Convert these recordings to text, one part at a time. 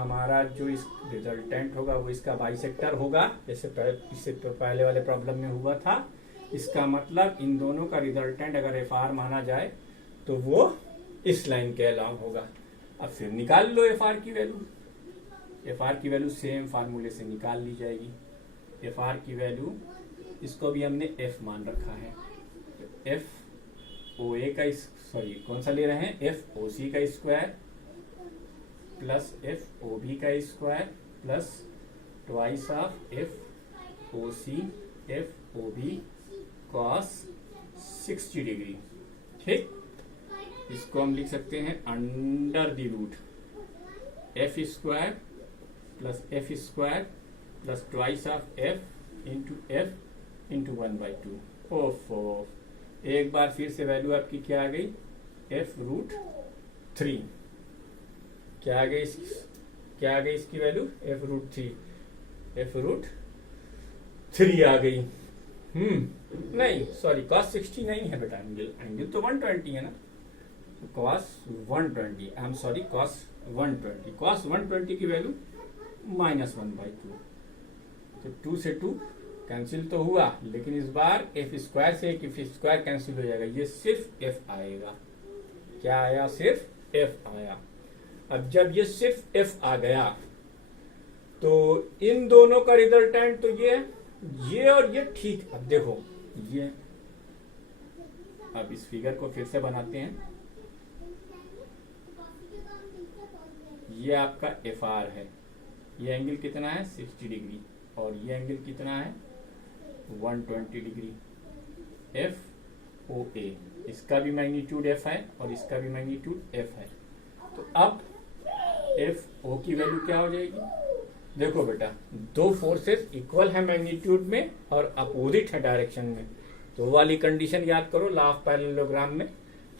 हमारा जो इस रिजल्टेंट होगा वो इसका बाइसेक्टर होगा, जैसे इससे पहले वाले प्रॉब्लम में हुआ था। इसका मतलब इन दोनों का रिजल्टेंट अगर एफ आर माना जाए तो वो इस लाइन के अलाउ होगा। अब फिर निकाल लो एफ आर की वैल्यू। एफ आर की वैल्यू सेम फार्मूले से निकाल ली जाएगी। एफ आर की वैल्यू, इसको भी हमने एफ मान रखा है, तो एफ ओ ए का सॉरी कौन सा ले रहे हैं, एफ ओ सी का square plus F O B का square plus twice of F O C F O B cos 60 degree. ठीक, इसको हम लिख सकते हैं under the root F square plus twice of F into 1/2। ओफो, एक बार फिर से वैल्यू आपकी क्या आ गई, एफ रूट 3। क्या आ गई इसकी वैल्यू, एफ रूट 3 आ गई। नहीं सॉरी, cos 60 नहीं है बेटा, एंगल तो 120 है ना, cos 120, I am sorry, cos 120 की वैल्यू -1/2। तो 2 से 2 कैंसिल तो हुआ, लेकिन इस बार एफ स्क्वायर से एक स्क्वायर कैंसिल हो जाएगा, ये सिर्फ एफ आएगा। क्या आया, सिर्फ एफ आया। अब जब ये सिर्फ एफ आ गया तो इन दोनों का रिजल्टेंट तो ये और ये, ठीक। अब देखो ये, अब इस फिगर को फिर से बनाते हैं। ये आपका एफ आर है, ये एंगल कितना है 60 डिग्री, और ये एंगल कितना है 120 डिग्री। एफ ओ ए, इसका भी मैग्नीट्यूड एफ है और इसका भी मैग्नीट्यूड एफ है। तो अब एफ ओ की वैल्यू क्या हो जाएगी, देखो बेटा, दो फोर्सेस इक्वल है मैग्नीट्यूड में और अपोजिट है डायरेक्शन में। तो वो वाली कंडीशन याद करो लॉ ऑफ पैरेललोग्राम में,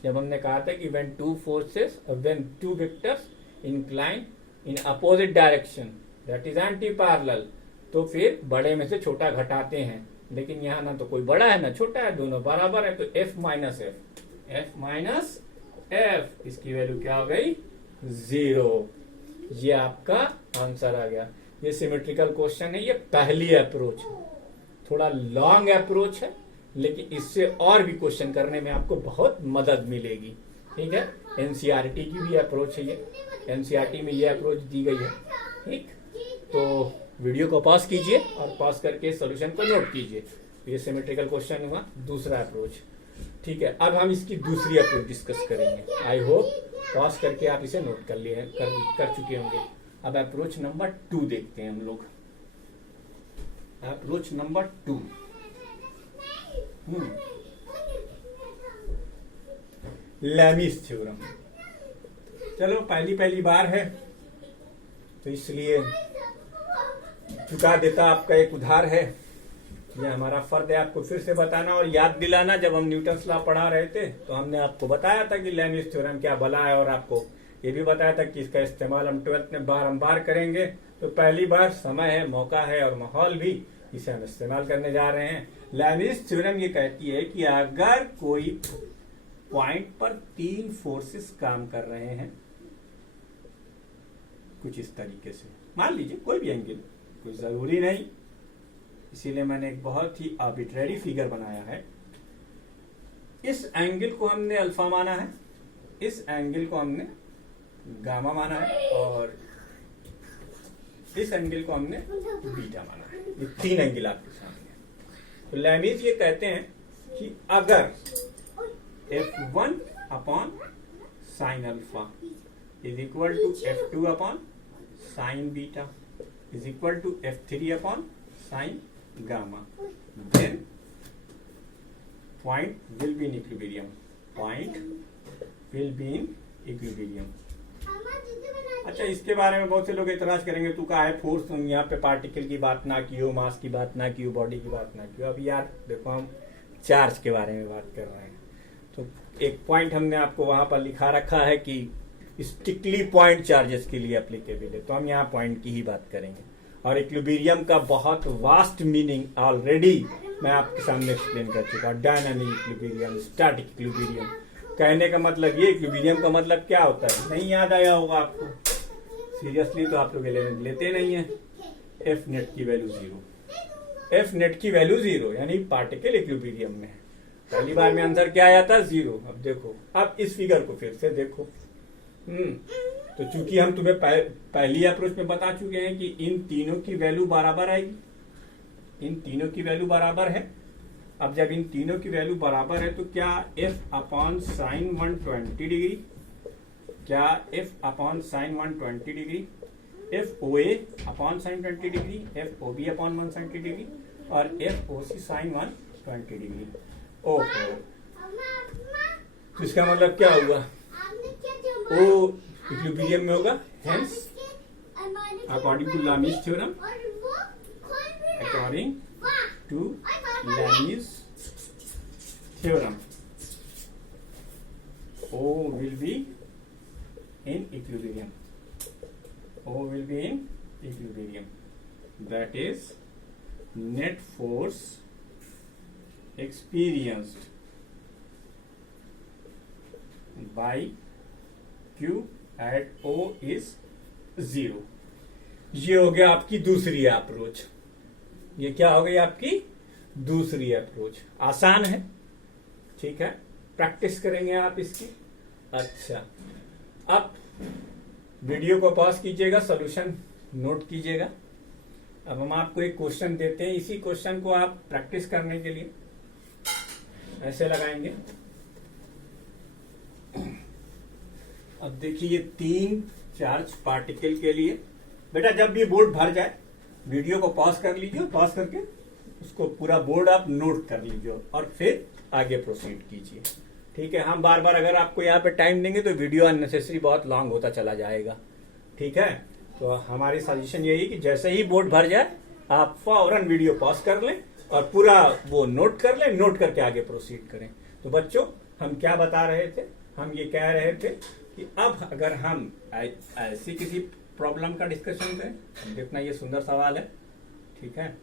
जब हमने कहा था कि when two vectors incline in opposite direction that is anti parallel, तो फिर बड़े में से छोटा घटाते हैं। लेकिन यहाँ ना तो कोई बड़ा है ना छोटा है, दोनों बराबर है, तो एफ माइनस एफ, इसकी वैल्यू क्या हो गई 0। ये आपका आंसर आ गया। ये सिमेट्रिकल क्वेश्चन है, ये पहली अप्रोच है, थोड़ा लॉन्ग अप्रोच है, लेकिन इससे और भी क्वेश्चन करने में आपको बहुत मदद मिलेगी। ठीक है, एनसीईआरटी की भी अप्रोच है ये, एनसीईआरटी में ये अप्रोच दी गई है। ठीक, तो वीडियो को पॉज कीजिए और पॉज करके सॉल्यूशन को नोट कीजिए। ये सिमेट्रिकल क्वेश्चन हुआ, दूसरा अप्रोच। ठीक है, अब हम इसकी दूसरी अप्रोच डिस्कस करेंगे। आई होप पॉज करके आप इसे नोट कर चुके होंगे। अब अप्रोच नंबर 2 देखते हैं हम लोग। Approach number 2, Lami's theorem. चलो पहली बार है तो इसलिए चुका देता आपका एक उधार है, ये हमारा फर्ज है आपको फिर से बताना और याद दिलाना। जब हम न्यूटन्स लॉ पढ़ा रहे थे तो हमने आपको बताया था कि लैमीज थ्योरम क्या भला है, और आपको ये भी बताया था कि इसका इस्तेमाल हम 12th में बारंबार करेंगे। तो पहली बार समय है, मौका है और माहौल भी, इसे हम इस्तेमाल करने जा रहे हैं। लैमीज थ्योरम ये कहती है कि अगर कोई पॉइंट पर 3 फोर्सेस काम कर रहे हैं कुछ इस तरीके से, मान लीजिए कोई भी एंगल, कोई जरूरी नहीं, इसीलिए मैंने एक बहुत ही आर्बिट्रेरी फिगर बनाया है। इस एंगल को हमने अल्फा माना है, इस एंगल को हमने गामा माना है और इस एंगल को हमने बीटा माना है। ये 3 एंगल आपके सामने है। तो लैमीज ये कहते हैं कि अगर F1 upon sine alpha is equal to F2 upon sine beta is equal to F3 upon sine gamma, then point will be in equilibrium. Point will be in equilibrium. अच्छा, इसके बारे में बहुत से लोग एतराज करेंगे, तू का है फोर्स, तुम यहाँ पे पार्टिकल की बात ना कियो, मास की बात ना कियो, बॉडी की बात ना कियो। अब यार देखो, हम चार्ज के बारे में बात कर रहे हैं, तो एक पॉइंट हमने आपको वहां पर लिखा रखा है कि स्ट्रिक्टली पॉइंट चार्जेस के लिए एप्लीकेबल है, तो हम यहाँ पॉइंट की ही बात करेंगे। और इक्विलिब्रियम का बहुत वास्ट मीनिंग ऑलरेडी मैं आपके सामने एक्सप्लेन कर चुका। डायनामिक इक्विलिब्रियम, स्टैटिक इक्विलिब्रियम, कहने का मतलब ये, इक्विलिब्रियम का मतलब क्या होता है, नहीं याद आया होगा आपको। सीरियसली तो आप लोग एलिमेंट लेते नहीं है। एफ नेट की वैल्यू 0, एफ नेट की वैल्यू 0 यानी पार्टिकल इक्विलिब्रियम में है। पहली बार में आंसर क्या आया था 0। अब देखो, अब इस फिगर को फिर से देखो। तो चूंकि हम तुम्हें पहली अप्रोच में बता चुके हैं कि इन तीनों की वैल्यू बराबर आएगी, इन तीनों की वैल्यू बराबर है। अब जब इन तीनों की वैल्यू बराबर है तो क्या f अपॉन साइन 120 डिग्री, क्या f upon sine 120 degree, F O A upon sine 20 degree, F O B upon 170 degree और F O C sine 120 degree. ओहो, तो इसका मतलब क्या हुआ, ओ इक्विलिब्रियम में होगा। Hence according to Lami's theorem, according to Lami's theorem, O will be in equilibrium. O will be in equilibrium. That is net force experienced by Q at O is 0. ये हो गया आपकी दूसरी अप्रोच। ये क्या हो गई आपकी दूसरी अप्रोच। आसान है, ठीक है, प्रैक्टिस करेंगे आप इसकी। अच्छा, अब वीडियो को पॉज कीजिएगा, सॉल्यूशन नोट कीजिएगा। अब हम आपको एक क्वेश्चन देते हैं, इसी क्वेश्चन को आप प्रैक्टिस करने के लिए ऐसे लगाएंगे। अब देखिए, ये 3 चार्ज पार्टिकल के लिए बेटा जब भी बोर्ड भर जाए वीडियो को पॉज कर लीजिए, पॉज करके उसको पूरा बोर्ड आप नोट कर लीजिए और फिर आगे प्रोसीड कीजिए। ठीक है, हम बार बार अगर आपको यहाँ पे टाइम देंगे तो वीडियो अननेसेसरी बहुत लॉन्ग होता चला जाएगा। ठीक है, तो हमारी सजेशन यही कि जैसे ही बोर्ड भर जाए आप फौरन वीडियो पॉज कर लें और पूरा वो नोट कर लें, नोट करके आगे प्रोसीड करें। तो बच्चों, हम क्या बता रहे थे, हम ये कह रहे थे कि अब अगर हम ऐसी किसी प्रॉब्लम का डिस्कशन करें, देखना ये सुंदर सवाल है, ठीक है,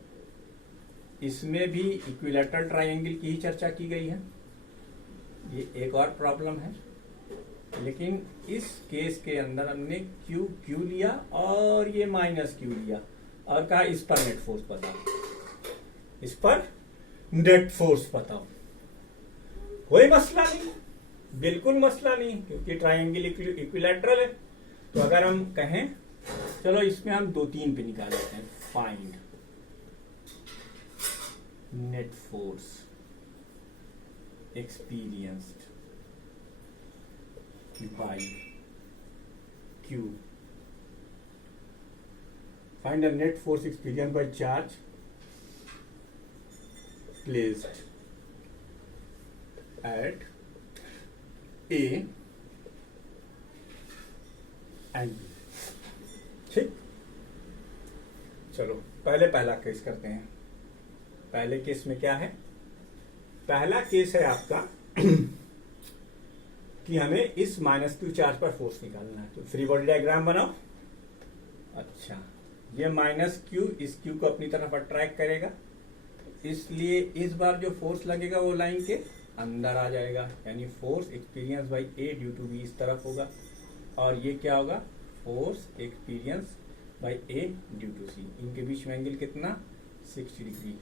इसमें भी इक्विलैटरल ट्रायंगल की ही चर्चा की गई है। ये एक और प्रॉब्लम है, लेकिन इस केस के अंदर हमने क्यू क्यू लिया और ये माइनस क्यू लिया और कहा इस पर नेट फोर्स बताओ, इस पर नेट फोर्स बताओ। कोई मसला नहीं, बिल्कुल मसला नहीं, क्योंकि ट्रायंगल इक्विलैटरल है। तो अगर हम कहें, चलो इसमें हम 2-3 पे निकाल लेते हैं। Find net force experienced by Q. Find the net force experienced by charge placed at A and B. ठीक, चलो पहले पहला केस करते हैं। पहले केस में क्या है, पहला केस है आपका कि हमें इस माइनस क्यू चार्ज पर फोर्स निकालना है। तो फ्री बॉडी डायग्राम बनाओ। अच्छा, ये माइनस क्यू इस क्यू को अपनी तरफ अट्रैक्ट करेगा, इसलिए इस बार जो फोर्स लगेगा वो लाइन के अंदर आ जाएगा, यानी force experience by A due to B इस तरफ होगा। और ये क्या होगा, force experience by A due to C. इनके बीच में एंगल कितना, 60 डिग्री।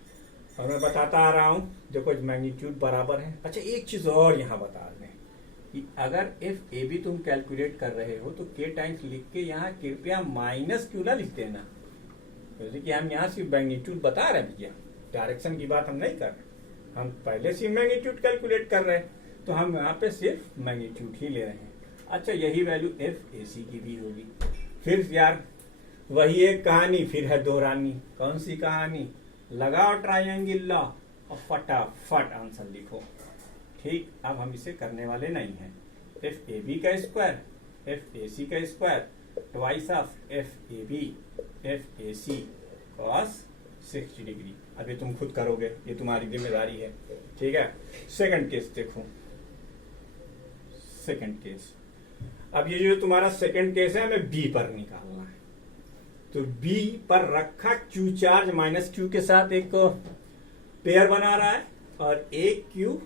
और मैं बताता आ रहा हूं, देखो मैग्नीट्यूड बराबर है। अच्छा, एक चीज और यहां बता दें कि अगर एफ ए बी तुम कैलकुलेट कर रहे हो तो के टाइम्स लिख के यहाँ कृपया माइनस क्यू ना लिख देना, जैसे कि हम यहाँ सिर्फ मैग्नीट्यूड बता रहे हैं भैया, डायरेक्शन की बात हम नहीं कर रहे। हम पहले सिर्फ मैग्नीट्यूड कैलकुलेट कर रहे हैं, तो हम यहाँ पे सिर्फ मैग्नीट्यूड ही ले रहे हैं। अच्छा, यही वैल्यू एफ ए सी की भी होगी। फिर यार वही एक कहानी फिर है दोहरानी। कौन सी कहानी, लगाओ ट्रायंगल लॉ और फटाफट आंसर लिखो। ठीक, अब हम इसे करने वाले नहीं हैं। एफ ए बी का स्क्वायर एफ ए सी का square twice of F A B F A C cos 60 degree. अभी तुम खुद करोगे, ये तुम्हारी जिम्मेदारी है। ठीक है, सेकंड केस देखो। सेकंड केस, अब ये जो तुम्हारा सेकंड केस है हमें बी पर निकालना है। तो बी पर रखा क्यू चार्ज माइनस क्यू के साथ एक पेयर बना रहा है और एक क्यू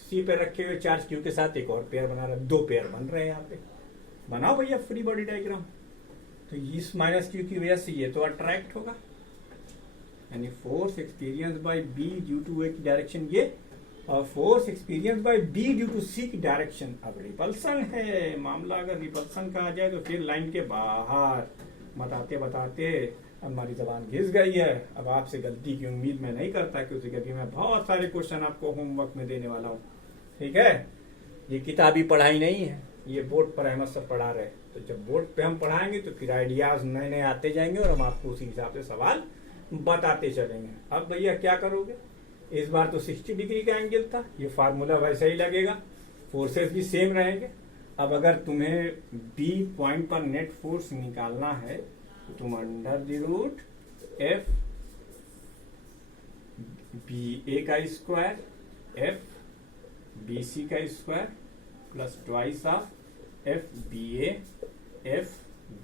सी पे रखे हुए चार्ज क्यू के साथ एक और पेयर बना रहा है। 2 पेयर बन रहे हैं यहाँ पे। बनाओ भैया फ्री बॉडी डायग्राम। तो इस माइनस क्यू की वजह से ये तो अट्रैक्ट होगा, यानी force experience by B due to A की डायरेक्शन ये, और force experience by B due to C की डायरेक्शन। अब रिपल्सन है मामला, अगर रिपल्सन का आ जाए तो फिर लाइन के बाहर बताते बताते हमारी जबान घिस गई है। अब आपसे गलती की उम्मीद मैं नहीं करता, क्योंकि अभी मैं बहुत सारे क्वेश्चन आपको होमवर्क में देने वाला हूँ, ठीक है। ये किताबी पढ़ाई नहीं है, ये बोर्ड पर अहमद सर पढ़ा रहे, तो जब बोर्ड पे हम पढ़ाएंगे तो फिर आइडियाज नए नए आते जाएंगे और हम आपको उसी हिसाब से सवाल बताते चलेंगे। अब भैया क्या करोगे, इस बार तो 60 डिग्री का एंगल था, ये फार्मूला वैसे ही लगेगा, फोर्सेस भी सेम रहेंगे। अब अगर तुम्हें बी पॉइंट पर नेट फोर्स निकालना है तो तुम under the root F B A का स्क्वायर एफ बी सी का square plus twice of F B A F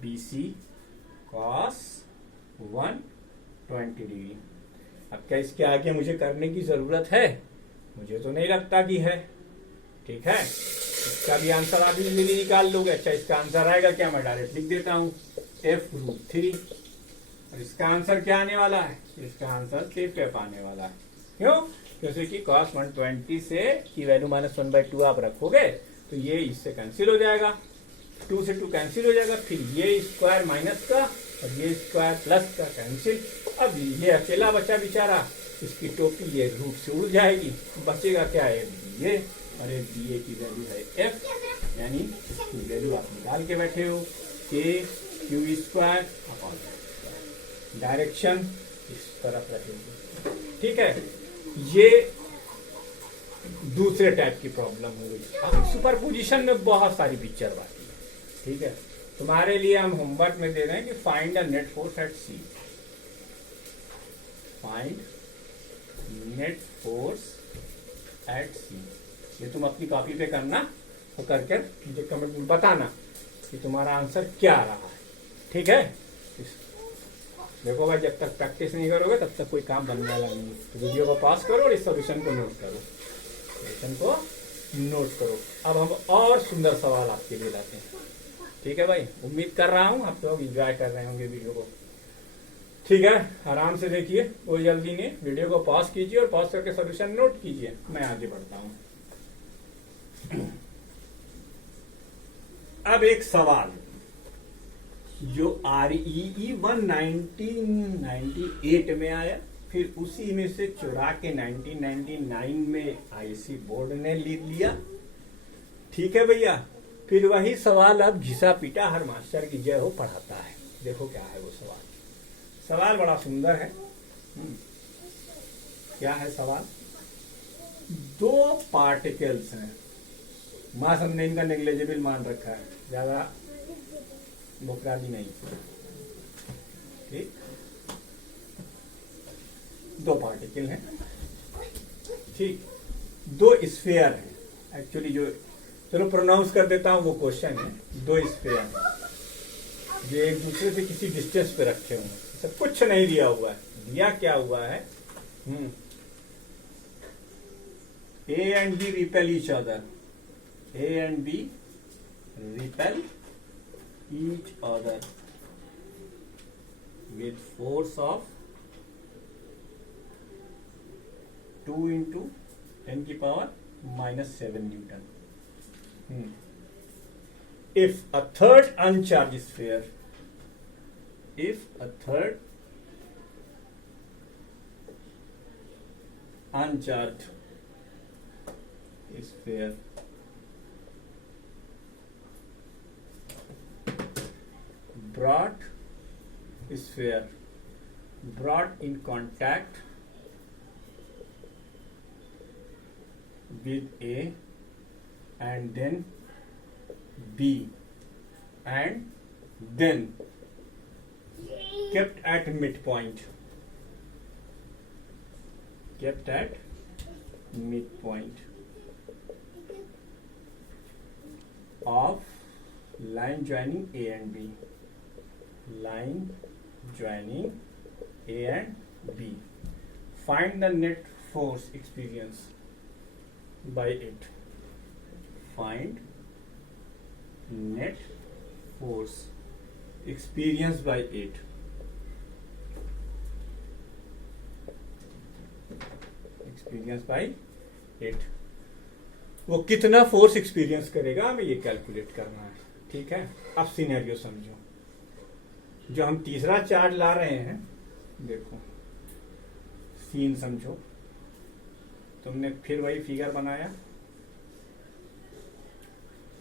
B C cos 120 degree. अब क्या इसके आगे मुझे करने की जरूरत है? मुझे तो नहीं लगता कि है, ठीक है। इसका भी आंसर आप इजीली निकाल लोगे। अच्छा, इसका आंसर आएगा क्या, मैं डायरेक्ट लिख देता हूं f√3। और इसका आंसर क्या आने वाला है? इसका आंसर सिर्फ f आने वाला है। क्यों? जैसे कि cos 120 से की वैल्यू -1/2 आप रखोगे तो ये इससे कैंसिल हो जाएगा, 2 से 2 कैंसिल हो जाएगा, फिर ये स्क्वायर माइनस का और ये स्क्वायर प्लस का कैंसिल। अब ये अकेला बचा बेचारा, इसकी टोपी ये रूट से उड़ जाएगी, बचेगा क्या है, ये, अरे बी ए की वैल्यू है एफ, यानी इसकी वैल्यू आप निकाल के बैठे हो के क्यू स्क्वायर अपॉन डायरेक्शन इस तरफ रखेंगे, ठीक है। ये दूसरे टाइप की प्रॉब्लम हो गई। अब सुपरपोजिशन में बहुत सारी पिक्चर बाकी है, ठीक है। तुम्हारे लिए हम होमवर्क में दे रहे हैं कि find the net force at C, find net force at C. ये तुम अपनी कॉपी पे करना और करके मुझे कमेंट में बताना कि तुम्हारा आंसर क्या रहा है, ठीक है। देखो भाई, जब तक प्रैक्टिस नहीं करोगे तब तक कोई काम बनने वाला नहीं है। तो वीडियो को पॉज करो और इस सॉल्यूशन को नोट करो, सॉल्यूशन को नोट करो। अब हम और सुंदर सवाल आपके लिए लाते हैं, ठीक है भाई। उम्मीद कर रहा हूँ आप लोग एंजॉय कर रहे होंगे वीडियो को, ठीक है। आराम से देखिए, कोई जल्दी नहीं, वीडियो को पॉज कीजिए और पॉज करके सॉल्यूशन नोट कीजिए। मैं आगे बढ़ता हूँ। अब एक सवाल जो REE 1998 में आया, फिर उसी में से चुरा के 1999 में IC बोर्ड ने लिया, ठीक है भैया। फिर वही सवाल अब घिसा पीटा हर मास्टर की जय हो पढ़ाता है। देखो क्या है वो सवाल। सवाल बड़ा सुंदर है। क्या है सवाल? दो पार्टिकल्स हैं, मास हमने इनका नेग्लिजिबल मान रखा है, ज्यादा बुकराजी नहीं, ठीक। दो पार्टिकल हैं, ठीक, दो स्फीयर हैं। एक्चुअली जो, चलो प्रोनाउंस कर देता हूं, वो क्वेश्चन है। दो स्फीयर हैं जो एक दूसरे से किसी डिस्टेंस पे रखे हुए हैं, सब कुछ नहीं दिया हुआ है। दिया क्या हुआ है, A and B repel each other, A and B repel each other with force of 2 into 10 की power -7 Newton. If a third uncharged sphere, if a third uncharged sphere brought in contact with A and then B and then kept at midpoint of line joining A and B, line joining A and B. Find the net force experienced by it. Find net force experience by 8। Experience by 8 वो कितना force experience करेगा हमें ये calculate करना है। ठीक है, अब सिनेरियो समझो। जो हम तीसरा चार्ज ला रहे हैं, देखो सीन समझो। तुमने फिर वही फिगर बनाया,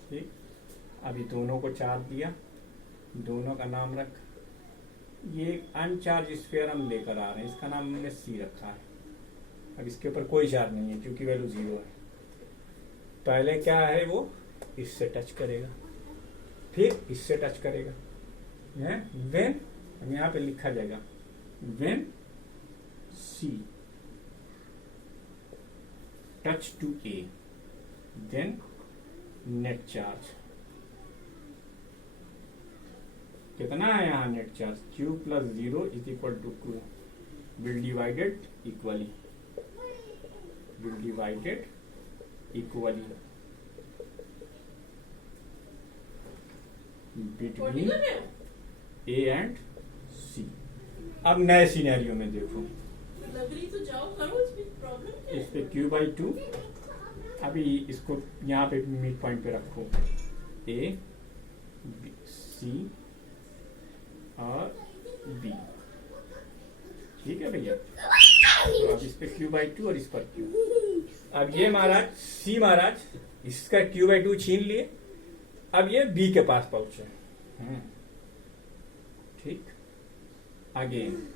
ठीक। अभी दोनों को चार्ज दिया, दोनों का नाम रख। ये अनचार्ज स्फीयर हम लेकर आ रहे हैं, इसका नाम हमने सी रखा है। अब इसके ऊपर कोई चार्ज नहीं है क्योंकि वैल्यू 0 है। पहले क्या है, वो इससे टच करेगा, फिर इससे टच करेगा। व्हेन हम यहाँ पे लिखा जाएगा when C touch to A then net charge कितना है यहाँ net charge, Q plus 0 is equal to Q will divided equally between A and C। अब नए सिनेरियो में देखो, तो जाओ करो, इस पे Q/2। अभी इसको यहाँ पे मिड पॉइंट पे रखो, A C और B। ठीक है भैया, तो अब इस पे Q/2 और इस पर Q। अब ये महाराज C महाराज इसका Q/2 छीन लिए, अब ये B के पास पहुंचे। ठीक, again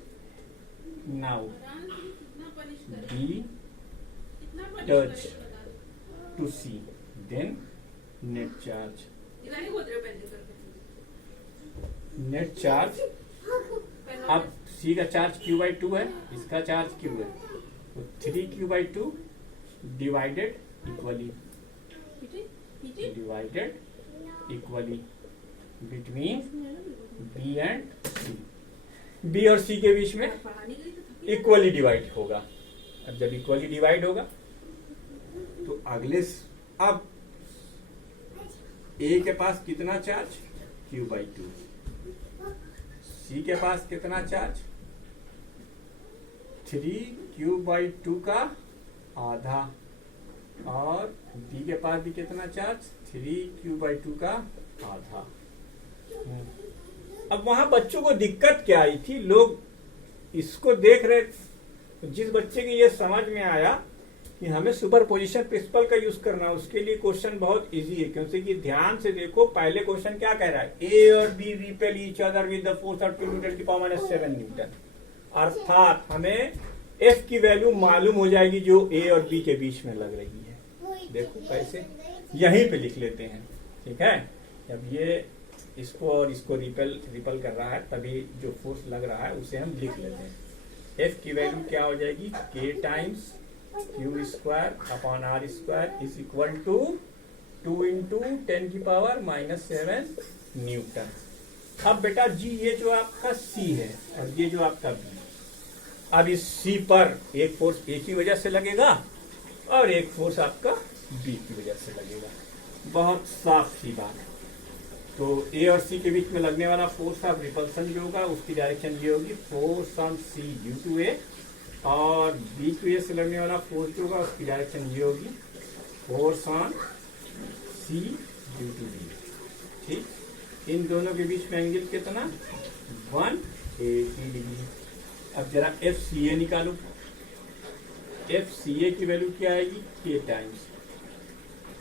now B touch to C then net charge अब C का चार्ज Q/2 है, इसका चार्ज Q है, तो 3Q/2 divided equally between B and C। B और C के बीच में इक्वली डिवाइड होगा। अब जब इक्वली डिवाइड होगा तो अब A के पास कितना चार्ज, Q/2। C के पास कितना चार्ज, 3Q/2 का आधा, और B के पास भी कितना चार्ज, 3Q/2 का आधा। अब वहां बच्चों को दिक्कत क्या आई थी, लोग इसको देख रहे, तो जिस बच्चे की ये समझ में आया कि हमें सुपरपोजिशन प्रिंसिपल का यूज करना, उसके लिए क्वेश्चन बहुत इजी है। क्योंकि ध्यान से देखो, पहले क्वेश्चन क्या कह रहा है, ए और B repel each other with the force of 2 × 10⁻⁷ newton. अर्थात हमें एफ की वैल्यू मालूम हो जाएगी जो ए और बी के बीच में लग रही है। देखो कैसे, यहीं पे लिख लेते हैं। ठीक है, जब ये इसको और इसको रिपल कर रहा है, तभी जो फोर्स लग रहा है उसे हम लिख लेते हैं। एफ की वैल्यू क्या हो जाएगी, k times Q²/R² is equal to 2 × 10⁻⁷ newton. अब बेटा जी, ये जो आपका C है और ये जो आपका B, अब इस C पर एक फोर्स A की वजह से लगेगा और एक फोर्स आपका B की वजह से लगेगा। बहुत साफ सी बात है। तो A और C के बीच में लगने वाला फोर्स ऑफ रिपल्सन जो होगा, उसकी डायरेक्शन ये होगी, force on C due to A, और B की वजह से लगने वाला फोर्स जो होगा उसकी डायरेक्शन ये होगी, force on C due to B। ठीक, इन दोनों के बीच में एंगल कितना, 180 डिग्री। अब जरा FCA निकालो। FCA की वैल्यू क्या आएगी, K टाइम्स,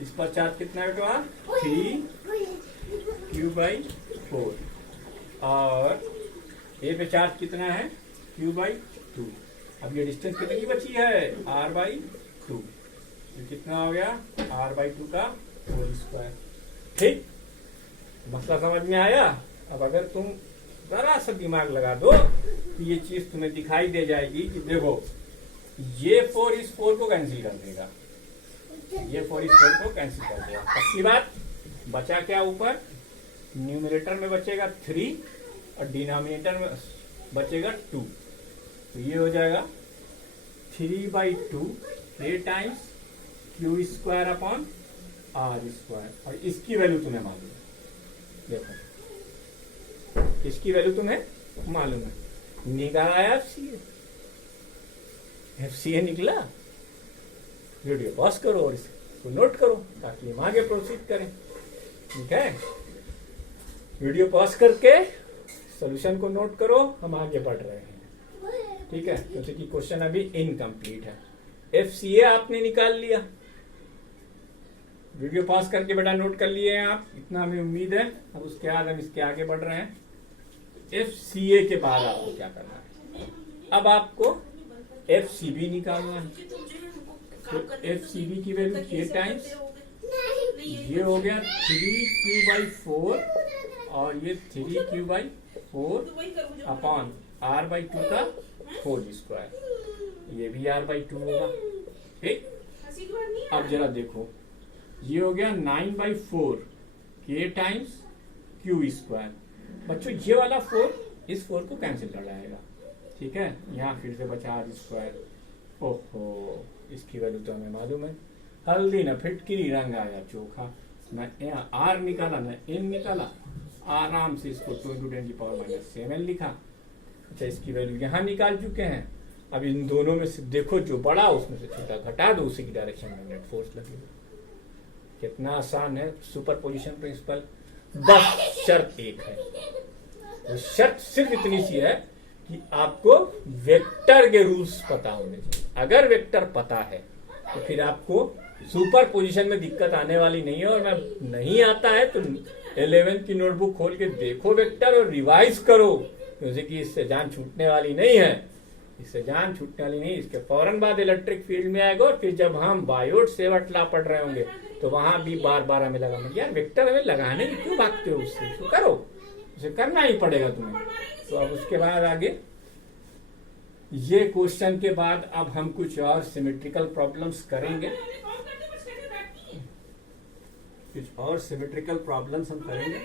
इस पर चार्ज कितना है बेटा, 3Q/4, और A पे चार्ज कितना है, Q/2। अब ये डिस्टेंस कितनी बची है, R/2, ये कितना हो गया, R/2 का होल स्क्वायर। ठीक, मसला समझ में आया। अब अगर तुम जरा सा दिमाग लगा दो तो ये चीज तुम्हें दिखाई दे जाएगी कि देखो, ये 4 इस 4 को कैंसिल कर देगा, ये 4 इस 4 को कैंसिल कर देगा। पक्की बात, बचा क्या, ऊपर न्यूमरेटर में बचेगा 3 और डिनोमिनेटर में बचेगा 2, तो ये हो जाएगा 3/2 A टाइम्स Q² R², और इसकी वैल्यू तुम्हें मालूम है। देखो इसकी वैल्यू तुम्हें मालूम है, निकाला एफ सी ए निकला। वीडियो पॉज करो और इसको नोट करो ताकि हम आगे प्रोसीड करें। ठीक है, वीडियो पॉज करके सॉल्यूशन को नोट करो, हम आगे बढ़ रहे हैं। ठीक है, जैसे कि क्वेश्चन अभी इनकम्प्लीट है। एफ सी ए आपने निकाल लिया, वीडियो पॉज करके बेटा नोट कर लिए हैं आप, इतना हमें उम्मीद है। अब उसके बाद हम इसके आगे बढ़ रहे हैं। एफ सी ए के बाद आपको क्या करना है, अब आपको एफ सी बी निकालना है। तो एफ सी बी की वैल्यू के टाइम्स ये हो गया 3q/4 और ये 3q/4 अपॉन r/2 का होल स्क्वायर, ये भी r/2 होगा। ठीक, अब जरा देखो, ये हो गया 9/4 k टाइम्स q स्क्वायर। बच्चों ये वाला 4 इस 4 को कैंसिल कर जाएगा। ठीक है, यहाँ फिर से बचा r स्क्वायर। ओहो, इसकी वैल्यू तो हमें मालूम है, हल्दी न फिटकिरी रंग आया चोखा, न r निकाला न n निकाला, आराम से इसको 2 × 10⁻⁷ लिखा। अच्छा, इसकी वैल्यू यहाँ निकाल चुके हैं। अब इन दोनों में से देखो जो बड़ा उसमें से छोटा घटा दो, उसी की डायरेक्शन में नेट फोर्स लगेगा। कितना आसान है सुपरपोजिशन प्रिंसिपल। बस शर्त एक है, वो शर्त सिर्फ इतनी सी है कि आपको वेक्टर के रूल्स पता होने चाहिए। अगर वेक्टर पता है तो फिर आपको सुपरपोजिशन में दिक्कत आने वाली नहीं है। और मैं नहीं आता है तो 11th की नोटबुक खोल के देखो वेक्टर और रिवाइज करो, क्योंकि कि इससे जान छूटने वाली नहीं है, इससे जान छूटने वाली नहीं। इसके फौरन बाद इलेक्ट्रिक फील्ड में आएगा और फिर जब हम बायोट सेवर्ट लॉ पढ़ रहे होंगे तो वहां भी बार बार हमें लगाना, यार वेक्टर हमें लगाने की क्यों भागते हो, उससे तो करो, उसे करना ही पड़ेगा तुम्हें। तो अब उसके बाद आगे ये क्वेश्चन के बाद अब हम कुछ और सिमेट्रिकल प्रॉब्लम्स करेंगे, कुछ और सिमेट्रिकल प्रॉब्लम्स हम करेंगे।